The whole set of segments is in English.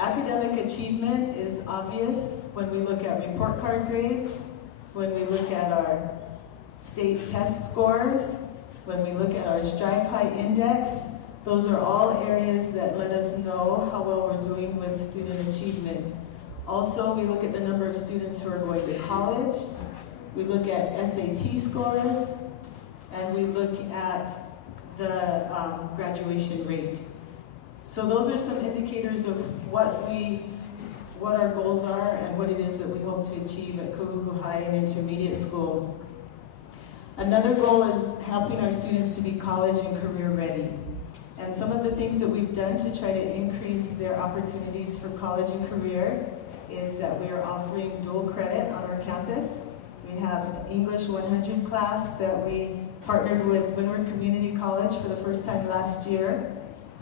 Academic achievement is obvious when we look at report card grades, when we look at our state test scores, when we look at our Strike High Index. Those are all areas that let us know how well we're doing with student achievement. Also, we look at the number of students who are going to college, we look at SAT scores, and we look at the graduation rate. So those are some indicators of what our goals are and what it is that we hope to achieve at Kahuku High and Intermediate School. Another goal is helping our students to be college and career ready. And some of the things that we've done to try to increase their opportunities for college and career is that we are offering dual credit on our campus. We have an English 100 class that we partnered with Windward Community College for the first time last year.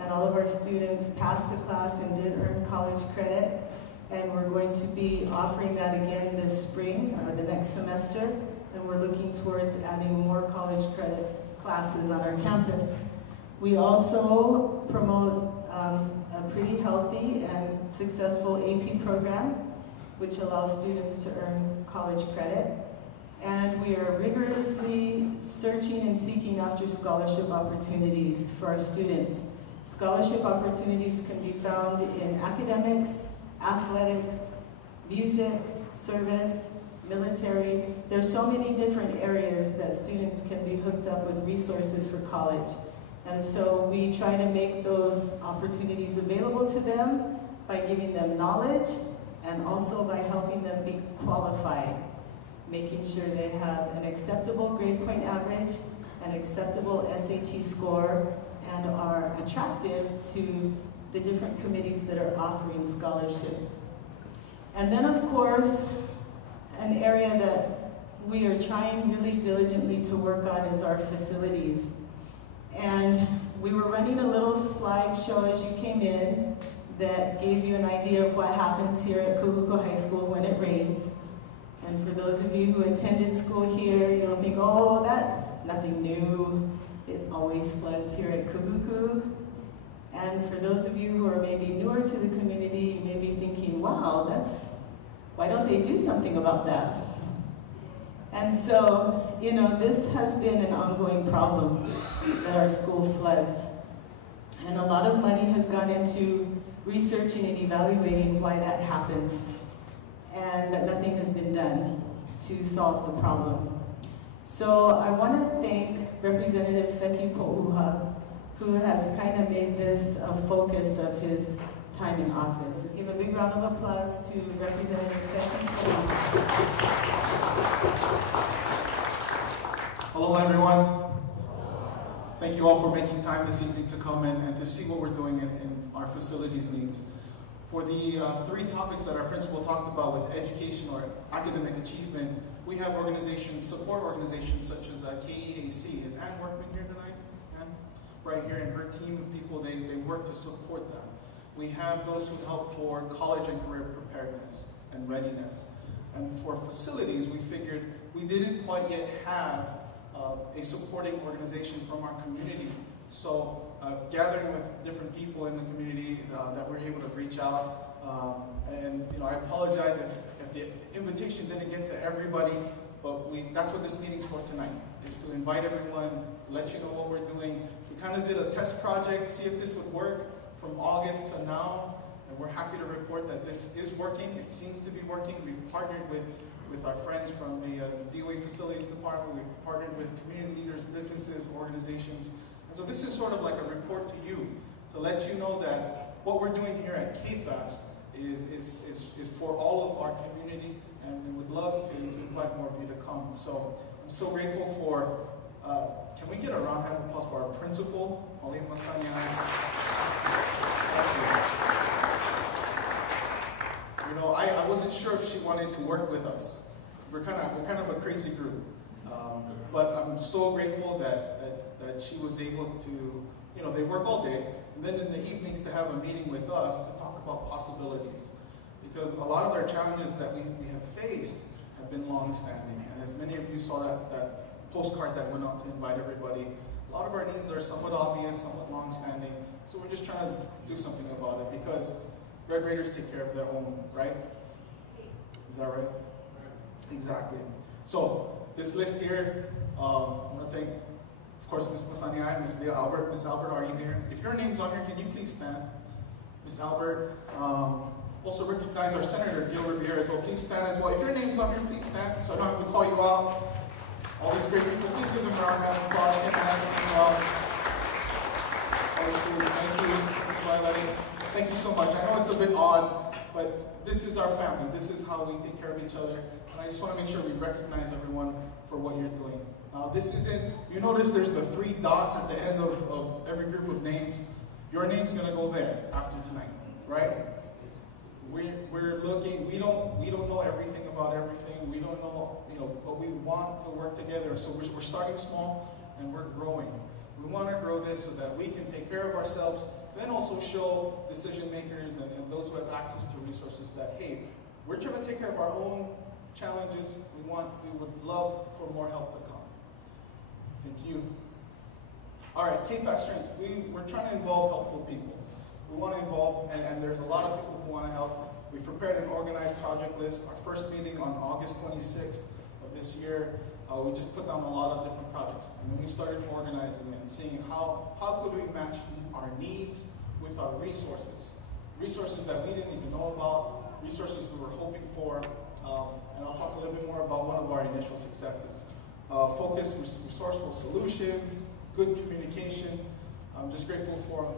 And all of our students passed the class and did earn college credit. And we're going to be offering that again this spring, or the next semester. And we're looking towards adding more college credit classes on our campus. We also promote a pretty healthy and successful AP program, which allows students to earn college credit. And we are rigorously searching and seeking after scholarship opportunities for our students. Scholarship opportunities can be found in academics, athletics, music, service, military. There's so many different areas that students can be hooked up with resources for college. And so we try to make those opportunities available to them by giving them knowledge and also by helping them be qualified, making sure they have an acceptable grade point average, an acceptable SAT score, and are attractive to the different committees that are offering scholarships. And then, of course, an area that we are trying really diligently to work on is our facilities. And we were running a little slideshow as you came in that gave you an idea of what happens here at Kahuku High School when it rains. And for those of you who attended school here, you'll think, oh, that's nothing new. It always floods here at Kahuku. And for those of you who are maybe newer to the community, you may be thinking, wow, why don't they do something about that? And so, you know, this has been an ongoing problem that our school floods. And a lot of money has gone into researching and evaluating why that happens. And nothing has been done to solve the problem. So I want to thank Representative Feki, Pouha, who has kind of made this a focus of his time in office. Give a big round of applause to Representative Feki, Pouha. Hello everyone. Thank you all for making time this evening to come in and to see what we're doing in our facilities needs. For the three topics that our principal talked about with education or academic achievement, we have organizations, support organizations such as KEAC. Is Ann Workman here tonight? Ann? Right here, and her team of people, they work to support them. We have those who help for college and career preparedness and readiness. And for facilities, we figured we didn't quite yet have a supporting organization from our community. So gathering with different people in the community that we're able to reach out. And you know, I apologize if the invitation didn't get to everybody, but that's what this meeting's for tonight, is to invite everyone, let you know what we're doing. We kind of did a test project, see if this would work from August to now, and we're happy to report that this is working. It seems to be working. We've partnered with our friends from the DOE Facilities Department. We've partnered with community leaders, businesses, organizations. And so this is sort of like a report to you, to let you know that what we're doing here at KFAST is for all of our community, and we would love to invite more of you to come. So I'm so grateful for, can we get a round of applause for our principal, Matou? You know, I wasn't sure if she wanted to work with us. We're kind of a crazy group, but I'm so grateful that she was able to, you know, they work all day, and then in the evenings to have a meeting with us to talk about possibilities. Because a lot of our challenges that we have faced have been long-standing, and as many of you saw that postcard that went out to invite everybody, a lot of our needs are somewhat obvious, somewhat long-standing, so we're just trying to do something about it, because Red Raiders take care of their own, right? Is that right? Exactly. So this list here, I want to thank, of course, Ms. Masania, Ms. Leah Albert. Ms. Albert, are you here? If your name's on here, can you please stand? Ms. Albert. Also recognize our Senator Gilbert here as well. Please stand as well. If your name's on here, please stand, so I don't have to call you out. All these great people, please give them a round of applause. Thank you. Thank you so much. I know it's a bit odd, but this is our family. This is how we take care of each other. And I just want to make sure we recognize everyone for what you're doing. Now, this isn't, you notice there's the 3 dots at the end of every group of names. Your name's going to go there after tonight, right? We're looking, we don't know everything about everything. We don't know, but we want to work together. So we're starting small and we're growing. We want to grow this so that we can take care of ourselves, then also show decision makers and those who have access to resources that, hey, we're trying to take care of our own challenges. We would love for more help to come. Thank you. All right, KFAST strengths. We're trying to involve helpful people. We want to involve, and there's a lot of people who want to help. We've prepared an organized project list. Our first meeting on August 26th of this year, we just put down a lot of different projects. And then we started organizing and seeing how could we match our needs with our resources. Resources that we didn't even know about, resources we were hoping for, and I'll talk a little bit more about one of our initial successes. Focused, resourceful solutions, good communication. I'm just grateful for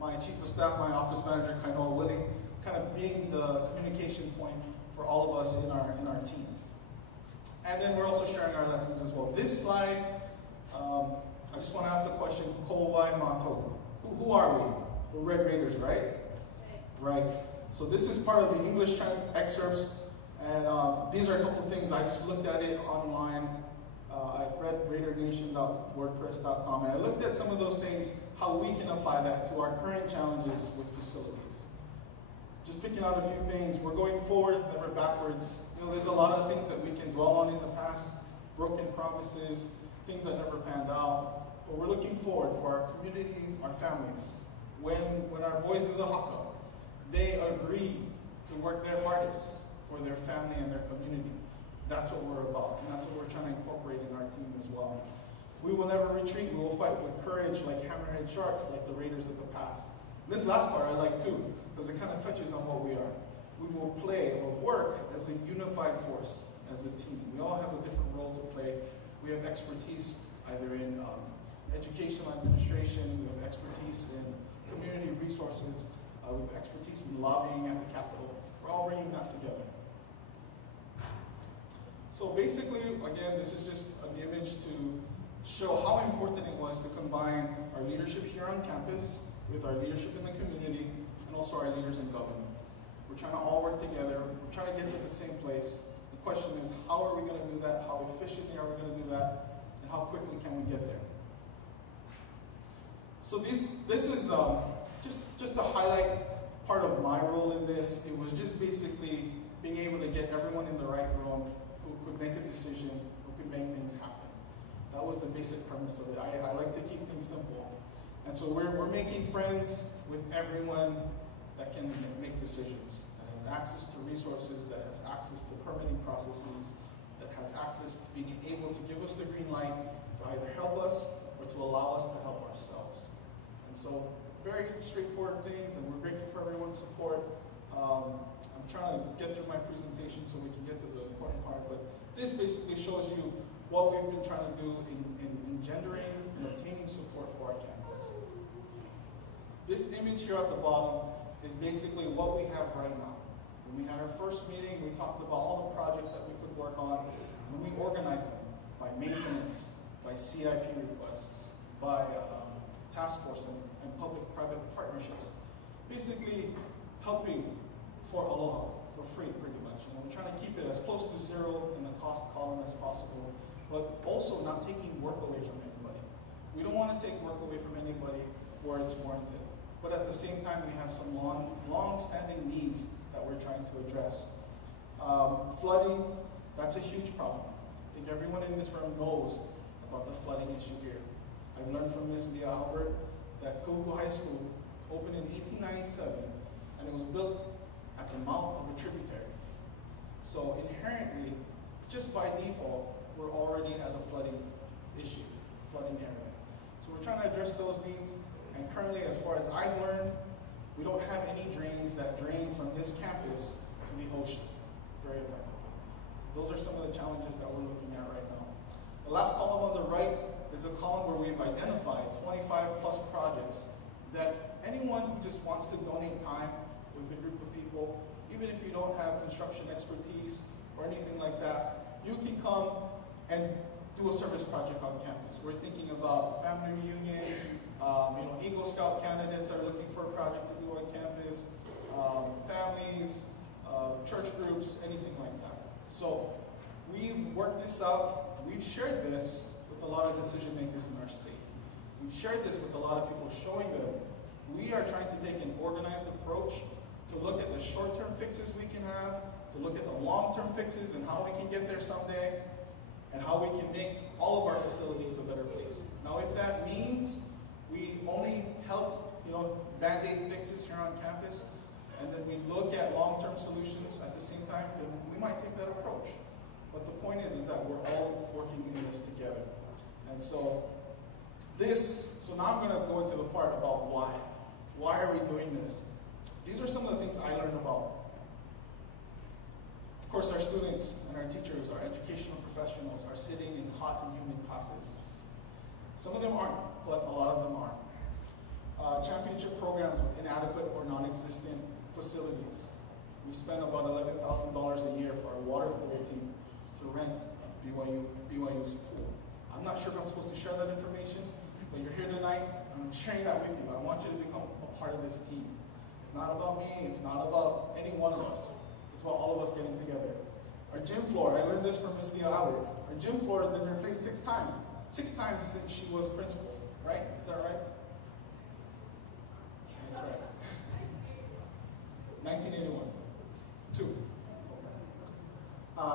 my chief of staff, my office manager, Kainoa Willing, kind of being the communication point for all of us in our team. And then we're also sharing our lessons as well. This slide, I just want to ask the question, Pouha and Matou. Who are we? We're Red Raiders, right? Right. So this is part of the English excerpts, and these are a couple of things. I just looked at it online at redraidernation.wordpress.com, and I looked at some of those things, how we can apply that to our current challenges with facilities. Just picking out a few things. We're going forward, never backwards. There's a lot of things that we can dwell on in the past, broken promises, things that never panned out. But we're looking forward for our communities, our families. When our boys do the haka, they agree to work their hardest for their family and their community. That's what we're about, and that's what we're trying to incorporate in our team as well. We will never retreat. We will fight with courage like hammerhead sharks, like the Raiders of the past. This last part I like too, because it kind of touches on what we are. We will play or work as a unified force, as a team. We all have a different role to play. We have expertise either in educational administration, we have expertise in community resources, we have expertise in lobbying at the Capitol. We're all bringing that together. So basically, again, this is just an image to show how important it was to combine our leadership here on campus with our leadership in the community and also our leaders in government. We're trying to all work together. We're trying to get to the same place. The question is, how are we going to do that? How efficiently are we going to do that? And how quickly can we get there? So this is just to highlight part of my role in this. It was just basically being able to get everyone in the right room who could make a decision, who could make things happen. That was the basic premise of it. I like to keep things simple. And so we're making friends with everyone that can make decisions, that has access to resources, that has access to permitting processes, that has access to being able to give us the green light to either help us or to allow us to help ourselves. And so very straightforward things, and we're grateful for everyone's support. I'm trying to get through my presentation so we can get to the important part, but this basically shows you what we've been trying to do in engendering and obtaining support for our campus. This image here at the bottom is basically what we have right now. When we had our first meeting, we talked about all the projects that we could work on, and we organized them by maintenance, by CIP requests, by task force and public-private partnerships. Basically helping for aloha, for free pretty much. And we're trying to keep it as close to zero in the cost column as possible, but also not taking work away from anybody. We don't want to take work away from anybody where it's warranted. But at the same time, we have some long-standing needs that we're trying to address. Flooding, that's a huge problem. I think everyone in this room knows about the flooding issue here. I've learned from Ms. Leah Albert that Kahuku High School opened in 1897, and it was built at the mouth of a tributary. So inherently, just by default, we're already at a flooding issue, flooding area. So we're trying to address those needs, and currently, as far as I've learned, we don't have any drains that drain from this campus to the ocean very effectively. Those are some of the challenges that we're looking at right now. The last column on the right is a column where we've identified 25 plus projects that anyone who just wants to donate time with a group of people, even if you don't have construction expertise or anything like that, you can come and do a service project on campus. We're thinking about family reunions, Eagle Scout candidates are looking for a project to do on campus, families, church groups, anything like that. So we've worked this out, we've shared this with a lot of decision makers in our state. We've shared this with a lot of people, showing them we are trying to take an organized approach to look at the short-term fixes we can have, to look at the long-term fixes and how we can get there someday, and how we can make all of our facilities a better place. Now, if that means we only help, band-aid fixes here on campus, and then we look at long-term solutions at the same time, then we might take that approach. But the point is that we're all working in this together. And so now I'm going to go into the part about why. Why are we doing this? These are some of the things I learned about. Of course, our students and our teachers, our educational professionals are sitting in hot and humid classes. Some of them aren't, but a lot of them are. Championship programs with inadequate or non-existent facilities. We spend about $11,000 a year for our water polo team to rent BYU's pool. I'm not sure if I'm supposed to share that information, but you're here tonight, and I'm sharing that with you. I want you to become a part of this team. It's not about me, it's not about any one of us. It's about all of us getting together. Our gym floor, I learned this from Ms. Hauʻula. Our gym floor has been replaced 6 times. 6 times since she was principal, right? Is that right? That's right. 1981. 2.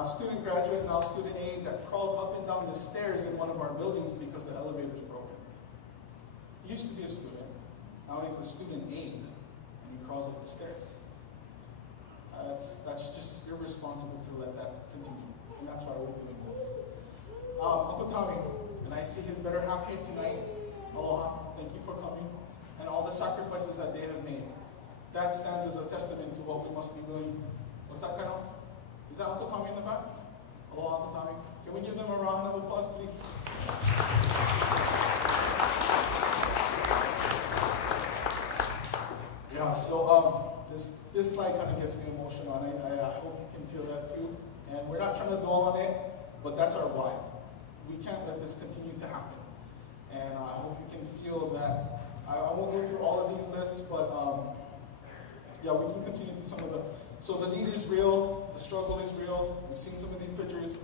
Student graduate, now student aide, that crawls up and down the stairs in one of our buildings because the elevator's broken. He used to be a student. Now he's a student aide, and he crawls up the stairs. That's just irresponsible to let that continue, and that's why we're doing this. Uncle Tommy, and I see his better half here tonight. Aloha, thank you for coming, and all the sacrifices that they have made. That stands as a testament to what we must be doing. What's that, Colonel? Is that Uncle Tommy in the back? Aloha, Uncle Tommy. Can we give them a round of applause, please? Yeah, so this slide kind of gets me emotional, and I hope you can feel that too. And we're not trying to dwell on it, but that's our why. We can't let this continue to happen. And I hope you can feel that. I won't go through all of these lists, but yeah, we can continue to some of the. So the need is real, the struggle is real. We've seen some of these pictures.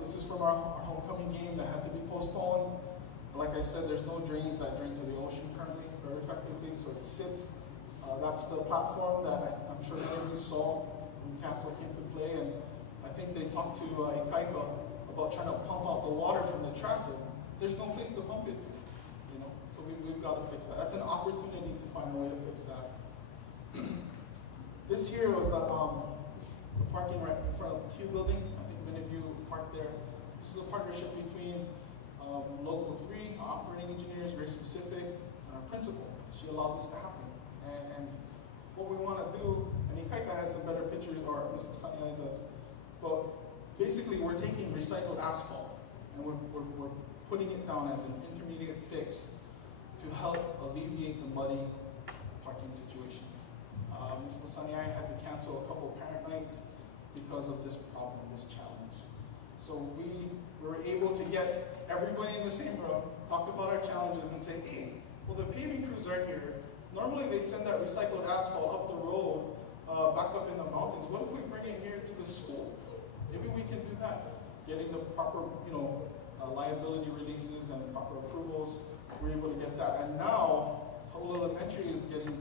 This is from our homecoming game that had to be postponed. Like I said, there's no drains that drain to the ocean currently very effectively, so it sits. That's the platform that I'm sure many of you saw when Council came to play, and I think they talked to KAIPÂHUA about trying to pump out the water from the track. There's no place to pump it to, so we've got to fix that. That's an opportunity to find a way to fix that. This here was the parking right in front of the Q building. I think many of you parked there. This is a partnership between Local 3, our operating engineers, very specific, and our principal. She allowed this to happen. And what we want to do, I mean, KAIPÂHUA has some better pictures, or Ms. Sanyali does, but basically we're taking recycled asphalt and we're putting it down as an intermediate fix to help alleviate the muddy parking situation. Ms. Sanyali had to cancel a couple parent nights because of this problem, this challenge. So we were able to get everybody in the same room, talk about our challenges, and say, hey, well, the paving crews are here. Normally they send that recycled asphalt up the road, back up in the mountains. What if we bring it here to the school? Maybe we can do that. Getting the proper, liability releases and proper approvals, we're able to get that. And now, Hauʻula Elementary is getting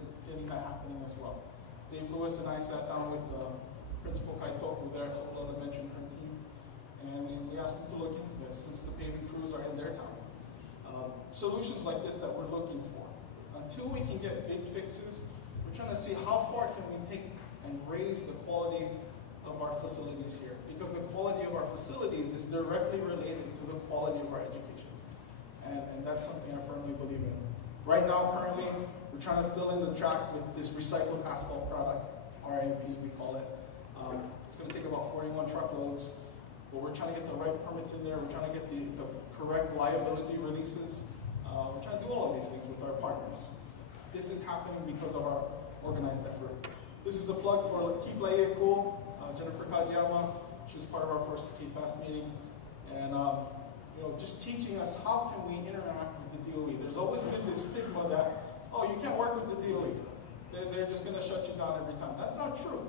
that happening as well. Dave Lewis and I sat down with Principal Kahuku there at Hauʻula Elementary and her team, and we asked them to look into this since the paving crews are in their town. Solutions like this that we're looking for. Until we can get big fixes, we're we're trying to see how far can we take and raise the quality of our facilities here. Because the quality of our facilities is directly related to the quality of our education. And that's something I firmly believe in. Right now, currently, we're trying to fill in the track with this recycled asphalt product, RAP we call it. It's going to take about 41 truckloads, but we're trying to get the right permits in there. We're trying to get the correct liability releases. We're trying to do all of these things with our partners. This is happening because of our organized effort. This is a plug for KAIPÂHUA, Jennifer Kajiyama. She was part of our first KFAST meeting. And just teaching us how can we interact with the DOE. There's always been this stigma that, oh, you can't work with the DOE. They're just going to shut you down every time. That's not true.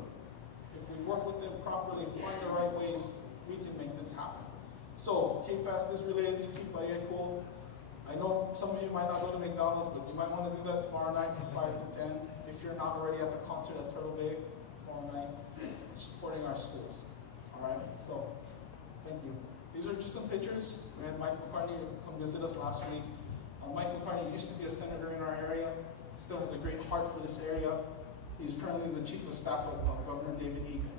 If we work with them properly, find the right ways, we can make this happen. So KFAST is related to KAIPÂHUA. I know some of you might not go to McDonald's, but you might want to do that tomorrow night from 5 to 10. If you're not already at the concert at Turtle Bay tomorrow night, supporting our schools. All right, so thank you. These are just some pictures. We had Mike McCartney come visit us last week. Mike McCartney used to be a senator in our area. He still has a great heart for this area. He's currently the chief of staff of Governor David Egan.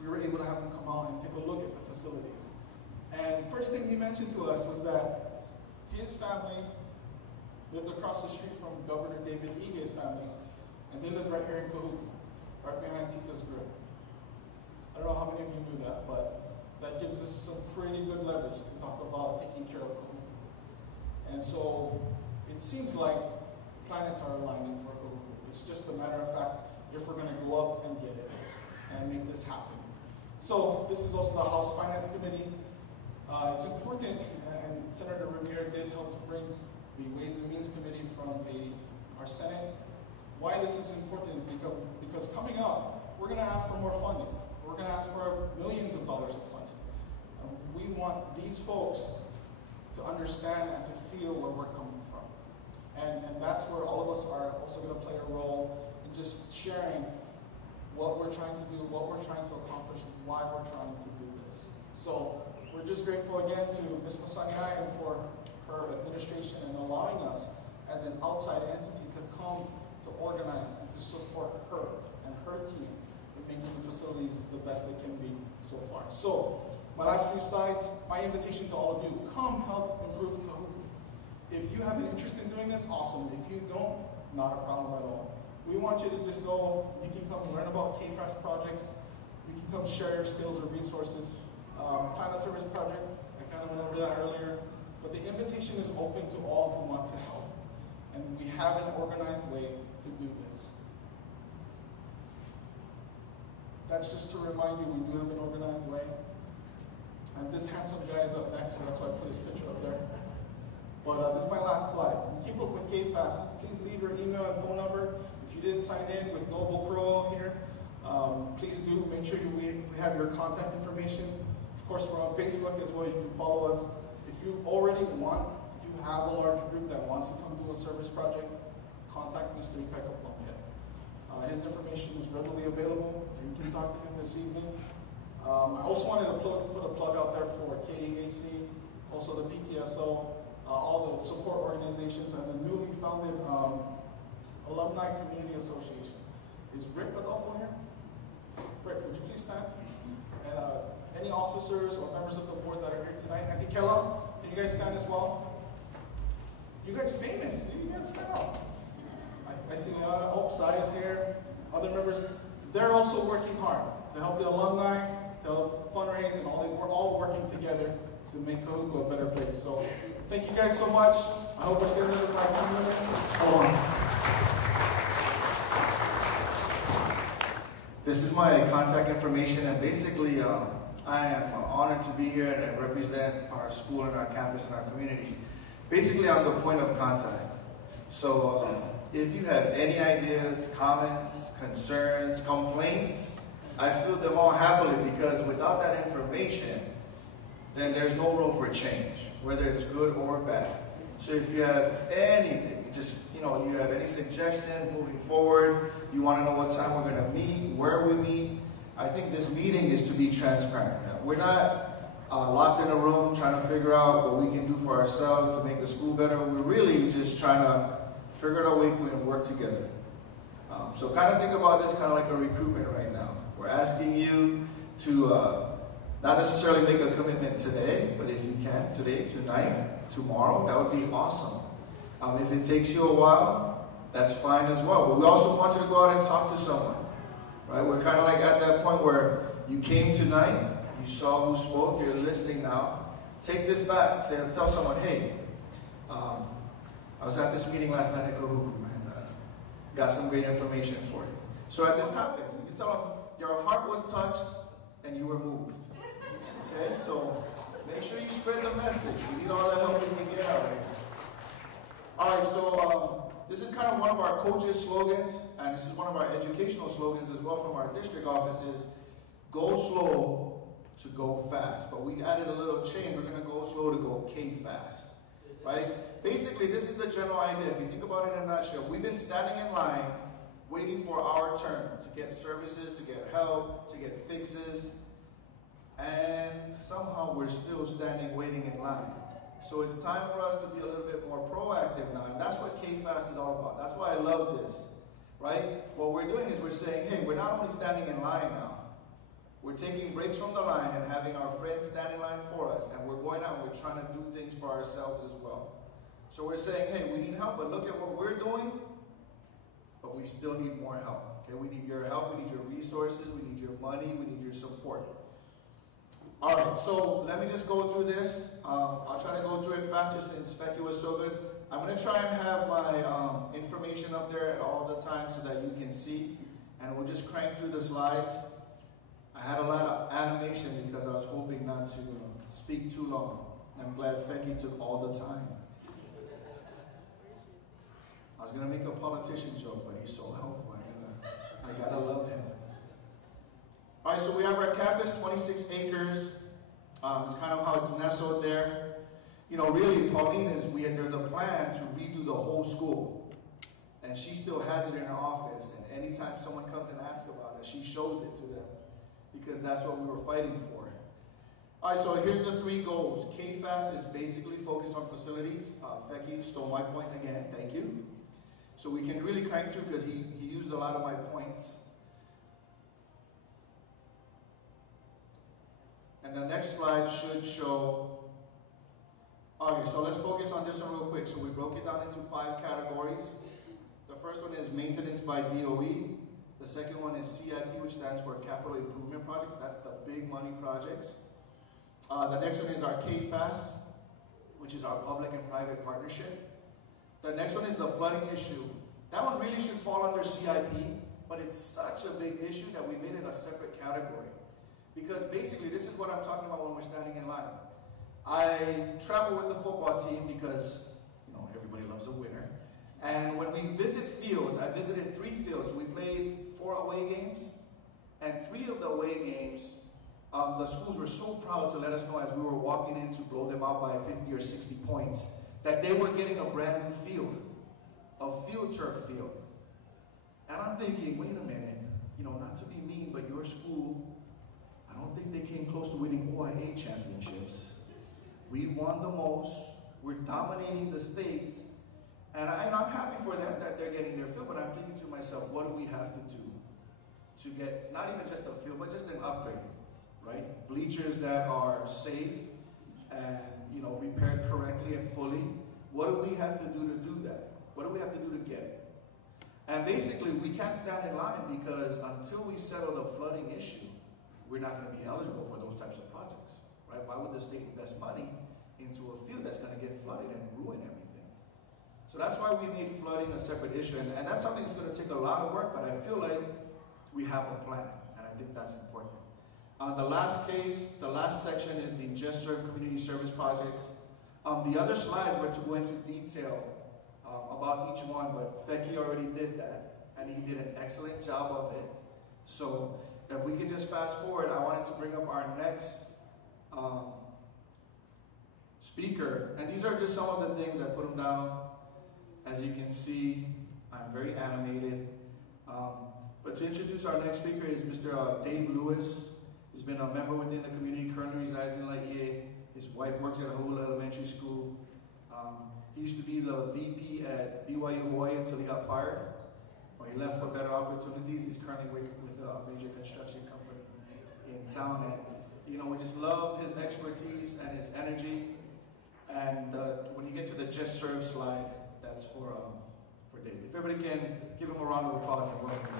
We were able to have him come out and take a look at the facilities. And first thing he mentioned to us was that his family lived across the street from Governor David Egan's family, and they lived right here in Kahuku, right behind Tita's Grill. I don't know how many of you knew that, but that gives us some pretty good leverage to talk about taking care of Kahuku. And so it seems like planets are aligning for Kahuku. It's just a matter of fact if we're going to go up and get it and make this happen. So this is also the House Finance Committee. It's important, and Senator Rivera did help to bring the Ways and Means Committee from our Senate. Why this is important is because coming up, we're going to ask for more funding. We're going to ask for millions of dollars of funding. We want these folks to understand and to feel where we're coming from. And that's where all of us are also going to play a role in just sharing what we're trying to do, what we're trying to accomplish, and why we're trying to do this. So we're just grateful again to Ms. Masaniai and for her administration and allowing us as an outside entity to come to organize and to support her and her team in making the facilities the best they can be so far. So my last few slides, my invitation to all of you, come help improve Kahuku. If you have an interest in doing this, awesome. If you don't, not a problem at all. We want you to just know you can come learn about KFAST projects. You can come share your skills or resources. Plan a service project, I kind of went over that earlier. But the invitation is open to all who want to help. And we have an organized way to do this. That's just to remind you, we do have an organized way. And this handsome guy is up next, so that's why I put his picture up there. But this is my last slide. Keep up with KFAST. Please leave your email and phone number. If you didn't sign in with Noble Pro here, please do make sure we have your contact information. Of course, we're on Facebook as well. You can follow us. If you have a large group that wants to come do a service project, contact Mr. Ikaika Plunkett. His information is readily available. You can talk to him this evening. I also wanted to put a plug out there for KAAC, also the PTSO, all the support organizations, and the newly founded Alumni Community Association. Is Rick Adolfo here? Rick, would you please stand? And any officers or members of the board that are here tonight. Auntie Kella, can you guys stand as well? You guys famous, you guys stand up. I see Sai is here, other members. They're also working hard to help the alumni, to help fundraise, and we're all working together to make Kahuku a better place. So thank you guys so much. I hope I stay with my time limit. Hold on. This is my contact information, and basically I am honored to be here and represent our school and our campus and our community. Basically, I'm the point of contact. So if you have any ideas, comments, concerns, complaints, I field them all happily, because without that information, then there's no room for change, whether it's good or bad. So if you have anything, just, you have any suggestions moving forward, you want to know what time we're going to meet, where we meet, I think this meeting is to be transparent. We're not locked in a room trying to figure out what we can do for ourselves to make the school better. We're really just trying to figure out a way we can work together. So kind of think about this kind of like a recruitment right now. We're asking you to not necessarily make a commitment today, but if you can, today, tonight, tomorrow, that would be awesome. If it takes you a while, that's fine as well. But we also want you to go out and talk to someone, right? We're kind of like at that point where you came tonight, you saw who spoke, you're listening now. Take this back. Tell someone, hey, I was at this meeting last night at Kahuku and got some great information for you. So at this time, you can tell them your heart was touched and you were moved. Okay, so make sure you spread the message. We need all the help we can get out of here. All right, so this is kind of one of our coaches' slogans, and this is one of our educational slogans as well from our district offices. Go slow to go fast. But we added a little change. We're going to go slow to go KFAST. Right? Basically, this is the general idea. If you think about it in a nutshell, we've been standing in line waiting for our turn to get services, to get help, to get fixes, and somehow we're still standing waiting in line. So it's time for us to be a little bit more proactive now, and that's what KFAST is all about. That's why I love this, right? What we're doing is we're saying, hey, we're not only standing in line now, we're taking breaks from the line and having our friends stand in line for us, and we're going out and we're trying to do things for ourselves as well. So we're saying, hey, we need help, but look at what we're doing, but we still need more help. Okay, we need your help, we need your resources, we need your money, we need your support. All right, so let me just go through this. I'll try to go through it faster since Feki was so good. I'm going to try and have my information up there at all the time so that you can see, and we'll just crank through the slides. I had a lot of animation because I was hoping not to speak too long. I'm glad Feki took all the time. I was going to make a politician joke, but he's so helpful. I gotta love him. All right, so we have our campus, 26 acres. It's kind of how it's nestled there. You know, really, Pauline there's a plan to redo the whole school. And she still has it in her office. And anytime someone comes and asks about it, she shows it to them. Because that's what we were fighting for. All right, so here's the 3 goals. KFAST is basically focused on facilities. Feki stole my point again, thank you. So we can really crank through because he used a lot of my points. And the next slide should show. Okay, so let's focus on this one real quick. So we broke it down into 5 categories. The first one is maintenance by DOE. The second one is CIP, which stands for Capital Improvement Projects. That's the big money projects. The next one is our KFAST, which is our public and private partnership. The next one is the flooding issue. That one really should fall under CIP, but it's such a big issue that we made it a separate category. Because basically, this is what I'm talking about when we're standing in line. I travel with the football team because, you know, everybody loves a winner. And when we visit fields, I visited 3 fields. We played 4 away games, and 3 of the away games, the schools were so proud to let us know as we were walking in to blow them out by 50 or 60 points, that they were getting a brand new field, a field turf field. And I'm thinking, wait a minute, you know, not to be mean, but your school, I don't think they came close to winning OIA championships. We've won the most, we're dominating the states, and I'm happy for them that they're getting their field, but I'm thinking to myself, what do we have to do to get, not even just a field, but just an upgrade, right? Bleachers that are safe and, you know, repaired correctly and fully. What do we have to do that? What do we have to do to get it? And basically, we can't stand in line because until we settle the flooding issue, we're not going to be eligible for those types of projects, right? Why would the state invest money into a field that's going to get flooded and ruin everything? So that's why we made flooding a separate issue, and that's something that's going to take a lot of work, but I feel like we have a plan, and I think that's important. The last case, the last section is the Just Serve Community Service Projects. The other slides were to go into detail about each one, but Feki already did that, and he did an excellent job of it. So if we could just fast forward, I wanted to bring up our next speaker, and these are just some of the things I put them down. As you can see, I'm very animated. But to introduce our next speaker is Mr. Dave Lewis. He's been a member within the community, currently resides in Laie. His wife works at Hauʻula Elementary School. He used to be the VP at BYU Hawaii until he got fired. Well, he he left for better opportunities. He's currently working with a major construction company in town. And, you know, we just love his expertise and his energy. And when you get to the Just Serve slide, that's for David. If everybody can give him a round of applause and welcome him.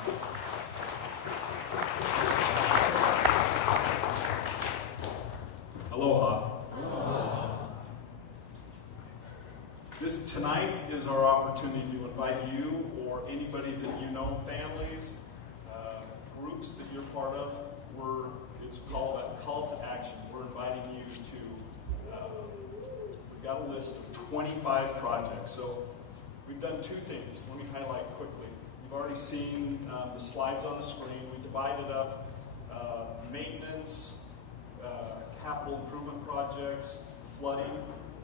Aloha. This tonight is our opportunity to invite you or anybody that you know, families, groups that you're part of. It's called a call to action. We're inviting you to, we've got a list of 25 projects. So we've done two things. Let me highlight quickly. You've already seen the slides on the screen. We divided up maintenance, capital improvement projects, flooding,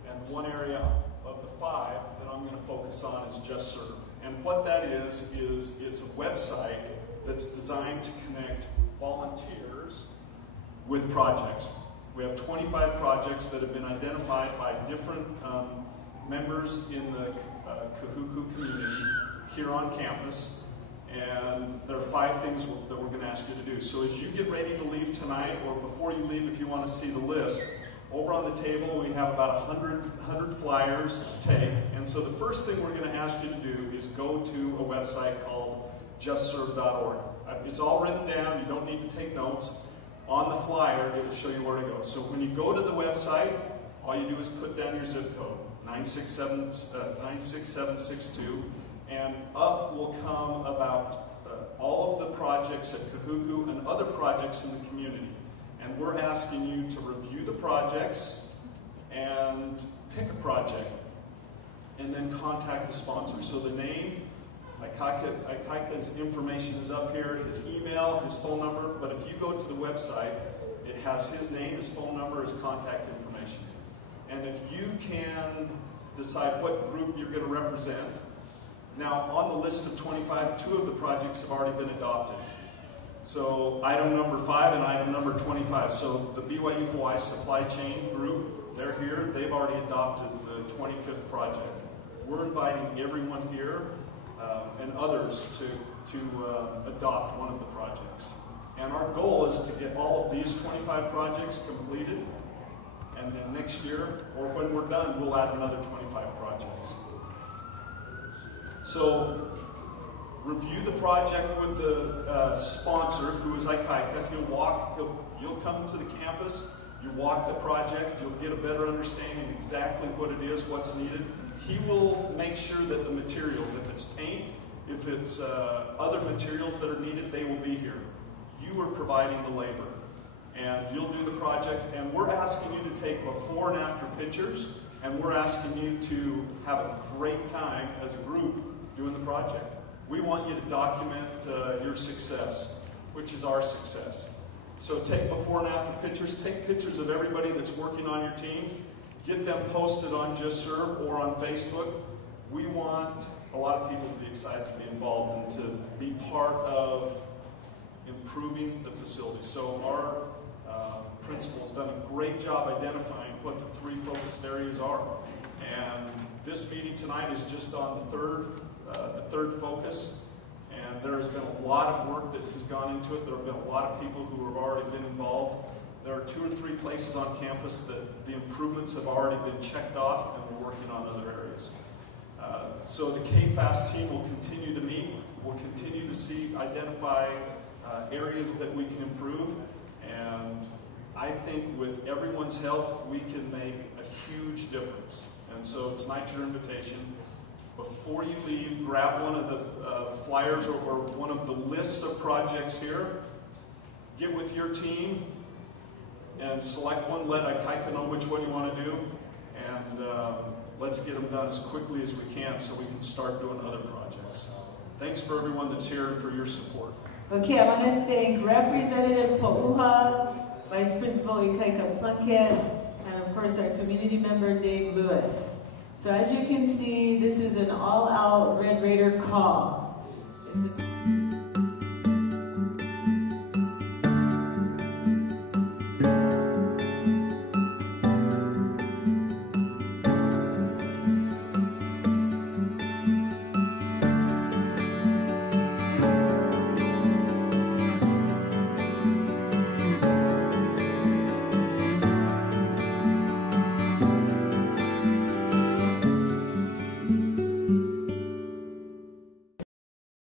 and one area of the 5 that I'm going to focus on is Just Serve. And what that is it's a website that's designed to connect volunteers with projects. We have 25 projects that have been identified by different members in the Kahuku community here on campus. And there are 5 things that we're going to ask you to do. So as you get ready to leave tonight, or before you leave if you want to see the list, over on the table we have about 100 flyers to take. And so the first thing we're going to ask you to do is go to a website called justserve.org. It's all written down, you don't need to take notes. On the flyer, it will show you where to go. So when you go to the website, all you do is put down your zip code, 96762, and up will come about all of the projects at Kahuku and other projects in the community. And we're asking you to review the projects and pick a project and then contact the sponsor. So the name, Ikaika's information is up here, his email, his phone number, but if you go to the website, it has his name, his phone number, his contact information. And if you can decide what group you're going to represent, now on the list of 25, 2 of the projects have already been adopted. So item number 5 and item number 25. So the BYU Hawaii Supply Chain group, they're here. They've already adopted the 25th project. We're inviting everyone here and others to adopt one of the projects. And our goal is to get all of these 25 projects completed. And then next year, or when we're done, we'll add another 25 projects. So review the project with the sponsor, who is Ikaika. You'll come to the campus, you walk the project, you'll get a better understanding of exactly what it is, what's needed. He will make sure that the materials, if it's paint, if it's other materials that are needed, they will be here. You are providing the labor. And you'll do the project, and we're asking you to take before and after pictures, and we're asking you to have a great time as a group doing the project. We want you to document your success, which is our success. So take before and after pictures. Take pictures of everybody that's working on your team. Get them posted on Just Serve or on Facebook. We want a lot of people to be excited to be involved and to be part of improving the facility. So our principal has done a great job identifying what the 3 focused areas are. And this meeting tonight is just on the third focus. And there has been a lot of work that has gone into it. There have been a lot of people who have already been involved. There are 2 or 3 places on campus that the improvements have already been checked off, and we're working on other areas. So the KFAST team will continue to meet. We'll continue to identify areas that we can improve. And I think with everyone's help, we can make a huge difference. And so tonight's your invitation. Before you leave, grab one of the flyers or one of the lists of projects here. Get with your team and select one. Let Ikaika know which one you want to do. And let's get them done as quickly as we can so we can start doing other projects. Thanks for everyone that's here and for your support. Okay, I want to thank Representative Pouha, Vice Principal Ikaika Plunkett, and of course our community member Dave Lewis. So as you can see, this is an all-out Red Raider call. It's a